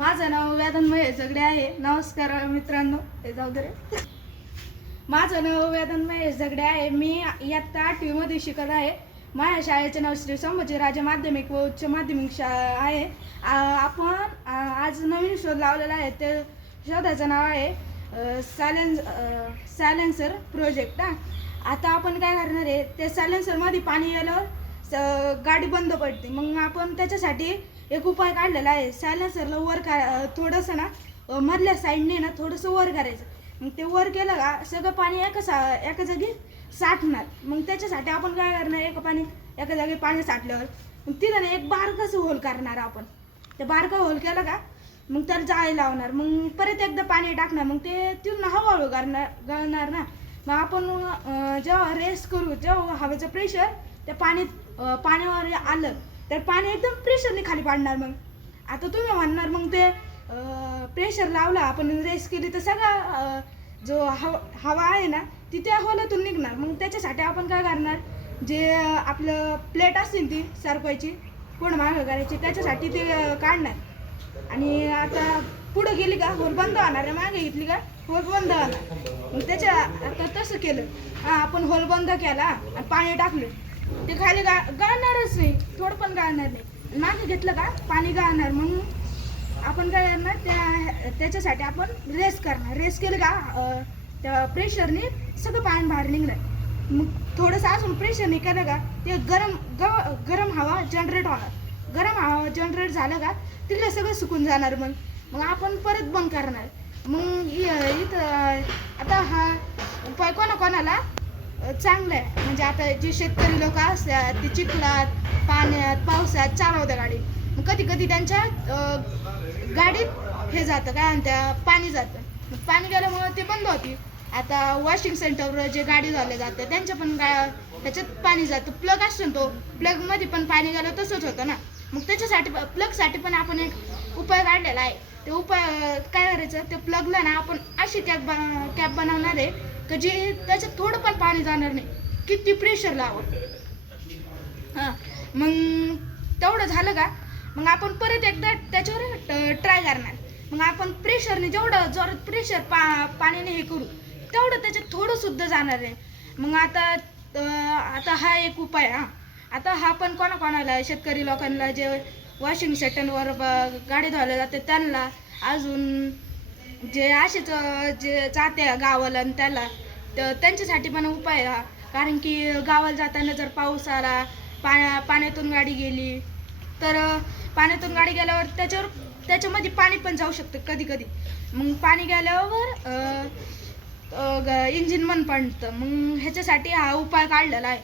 माझं नाव वेदन महेश झगडे आहे। नमस्कार मित्रांनो, ते जाऊ दे रे। माझं नाव वेदन महेश झगडे आहे। मी इयत्ता 8वी मध्ये शिकत आहे। माझ्या शाळेचे नाव श्री संभाजीराजे माध्यमिक व उच्च माध्यमिक शाळा आहे। आपण आज नवीन शोध लावलेला आहे। ते शोधाचं नाव आहे सायलेन्सर प्रोजेक्ट। आता आपण काय करणार आहे, ते सायलेन्सर मध्ये पाणी गेल्यावर गाडी बंद पडते। मग आपण त्याच्यासाठी एक उपाय काढलेला आहे। सायलेन्सरला वर थोडंसं ना मधल्या साईडने ना थोडंसं वर करायचं। मग ते वर केलं का सगळं पाणी एका जागी साठणार। मग त्याच्यासाठी आपण काय करणार, एका जागी पाणी साठल्यावर मग तिथं ना एक बारकासं होल करणार आपण। ते बारका होल केलं का मग त्याला जाळी लावणार। मग परत एकदा पाणी टाकणार। मग ते तिथून हळूहळू गळणार ना। मग आपण जेव्हा रेस करू, जेव्हा हवेचं प्रेशर त्या पाण्यावर आलं तर पाणी एकदम प्रेशरने खाली पाडणार। मग आता तुम्ही म्हणणार, मग ते प्रेशर लावला आपण रेस केली तर सगळा जो हवा आहे ना ती त्या होलातून निघणार। मग त्याच्यासाठी आपण काय करणार, जे आपलं प्लेट असतील ती सरकवायची पुढं मागं करायची, त्याच्यासाठी ते काढणार। आणि आता पुढं गेली का होल बंद होणार आहे, मागे घेतली का होल बंद होणार। मग आता तसं केलं, आपण होल बंद केला आणि पाणी टाकलं, ते खाली गाळणारच नाही, थोडं पण गाळणार नाही। मागे घेतलं का पाणी गाळणार। मग आपण काय करणार, त्याच्यासाठी आपण रेस करणार। रेस केलं का त्या प्रेशरने सगळं पाणी बाहेर निघणार। मग थोडंसं अजून प्रेशरने केलं का ते गरम हवा जनरेट होणार। गरम हवा जनरेट झालं का तिथलं सगळं सुकून जाणार। मग आपण परत बंद करणार। मग इथं आता हा उपाय कोणाला चांगलं आहे, म्हणजे आता जे शेतकरी लोक असतात ते चिखलात पाण्यात पावसात चालवतात गाडी। मग कधी कधी त्यांच्या गाडीत हे जातं, काय म्हणत्या, पाणी जातं। मग पाणी गेल्यामुळे ते बंद होती। आता वॉशिंग सेंटरवर जे गाडी धुवायला जाते त्यांच्या पण त्याच्यात पाणी जातं। प्लग असतो तो प्लग मध्ये पण पाणी गेलं तसंच होतं ना। मग त्याच्यासाठी प्लगसाठी पण आपण एक उपाय काढलेला आहे। ते उपाय काय करायचं, ते प्लगला ना आपण अशी कॅप बनवणार आहे की जे त्याच्यात थोडं पण पाणी जाणार नाही, किती प्रेशर लावं। मग तेवढं झालं का मग आपण परत एकदा त्याच्यावर ट्राय करणार। मग आपण प्रेशरने जेवढं जोरात प्रेशर पाण्याने हे करू तेवढं त्याच्यात थोडं सुद्धा जाणार नाही। मग आता हा एक उपाय आता हा पण कोणाला शेतकरी लोकांना जे वॉशिंग सेंटरवर गाडी धुवायला जाते त्यांना, अजून जे असेच जे जाते गावाला त्याला, त्यांच्यासाठी पण उपाय हा। कारण की गावाला जाताना जर पाऊस आला, पाण्यातून गाडी गेली तर पाण्यातून गाडी गेल्यावर त्याच्यामध्ये पाणी पण जाऊ शकतं कधी कधी। मग पाणी गेल्यावर इंजिन बंद पडतं। मग ह्याच्यासाठी हा उपाय काढलेला आहे।